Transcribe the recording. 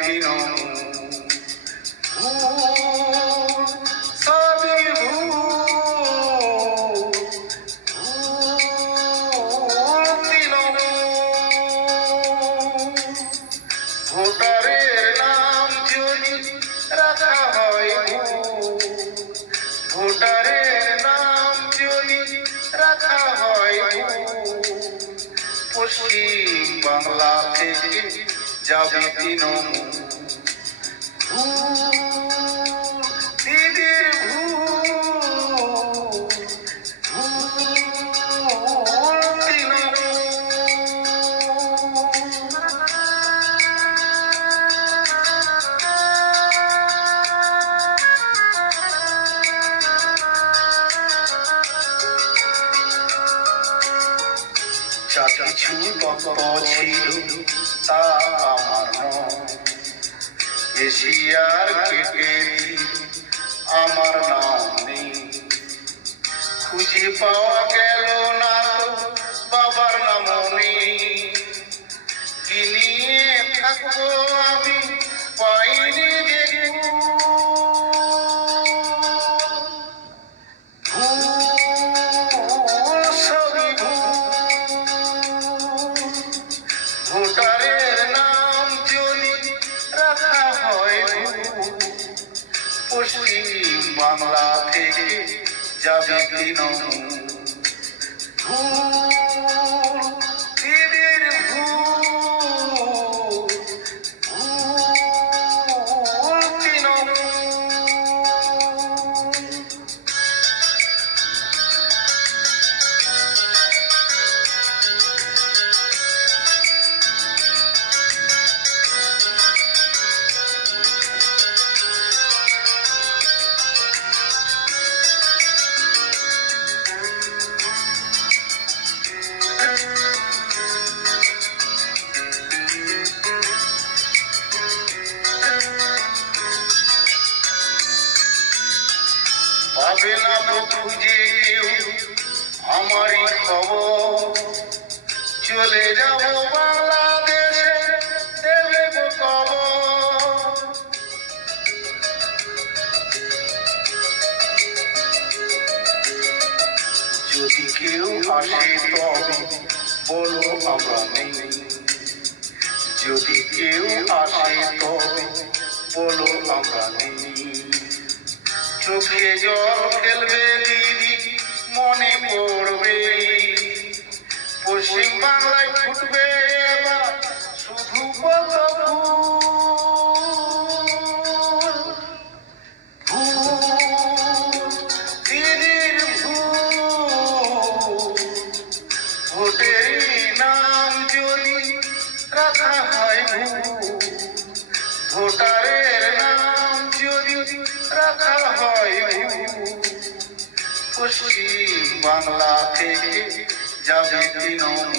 তৃণমূল সবই ভোটারের নাম যদি রাখা হয় ভোটারের নাম যদি রাখা হয় পশ্চিম বাংলা থেকে যাবে তৃণমূল দিদির যা কিছু তত্ত্ব ছিল তা আমার নয় এশিয়ার কেটে আমার নাম নেই খুঁজে পাওয়া গেল না বাবার নামও নেই কি নিয়ে থাকবো আমি পাইনি যে ভোটারের নাম যদি রাখা হয় পশ্চিম বাংলা থেকে যাবে তৃণমূল দিদির তৃণমূল পাবে না তো খুঁজে কেউ আমারই খবর চলে যাব বাংলাদেশে দেবে গো খবর যদি কেউ আসে তবে বলো আমরা নেই যদি কেউ আসে তবে বলো আমরা নেই চোখে জল ফেলবে দিদি মনে পড়বে পশ্চিম বাংলায় ফুটবে এবার শুধু দিদির ভোটের নাম যদি রাখা হয় ভোটারের নাম যদি রাখা হয় পশ্চিম বাংলা থেকে যাবে তৃণমূল